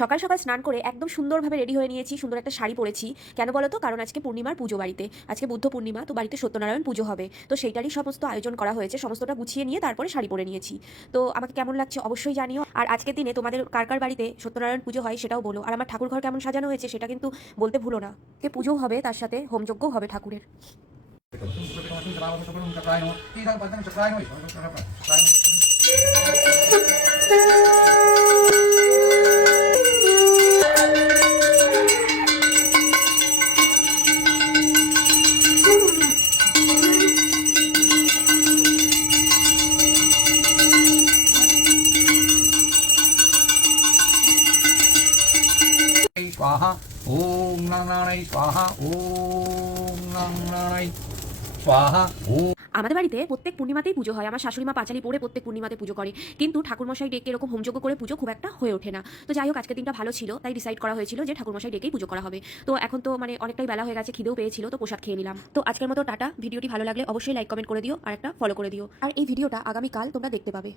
সকাল সকাল স্নান করে একদম সুন্দরভাবে রেডি হয়ে নিয়েছি, সুন্দর একটা শাড়ি পরেছি। কেন বলো তো? কারণ আজকে পূর্ণিমার পুজো বাড়িতে, আজকে বুদ্ধ পূর্ণিমা, তো বাড়িতে সত্যনারায়ণ পুজো হবে। তো সেইটারই সমস্ত আয়োজন করা হয়েছে, সমস্তটা গুছিয়ে নিয়ে তারপরে শাড়ি পরে নিয়েছি। তো আমাকে কেমন লাগছে অবশ্যই জানিও। আর আজকের দিনে তোমাদের কার কার বাড়িতে সত্যনারায়ণ পুজো হয় সেটাও বলো। আর আমার ঠাকুর ঘর কেমন সাজানো হয়েছে সেটা কিন্তু বলতে ভুলো না। কে পুজোও হবে, তার সাথে হোমযজ্ঞও হবে ঠাকুরের। स्वाहा ओम नारायणाय स्वाहा ओम नारायणाय स्वाहा ओम। আমাদের বাড়িতে প্রত্যেক পূর্ণিমাতেই পুজো হয়। আমার শাশুড়ি মা পাঁচালি পড়ে প্রত্যেক পূর্ণিমাতে পুজো করে, কিন্তু ঠাকুরমশাই ডেকে এরকম হোমযজ্ঞ করে পুজো খুব একটা হয়ে ওঠে না। তো যাই হোক, আজকের দিনটা ভালো ছিল, তাই ডিসাইড করা হয়েছিল যে ঠাকুরমশাই ডেকেই পুজো করা হবে। তো এখন তো অনেকটাই বেলা হয়ে গেছে, খিদেও পেয়েছিল, তো প্রসাদ খেয়ে নিলাম। তো আজকের মতো টাটা। ভিডিওটি ভালো লাগলে অবশ্যই লাইক কমেন্ট করে দিও আর একটা ফলো করে দিও। আর এই ভিডিওটা আগামীকাল তোমরা দেখতে পাবে।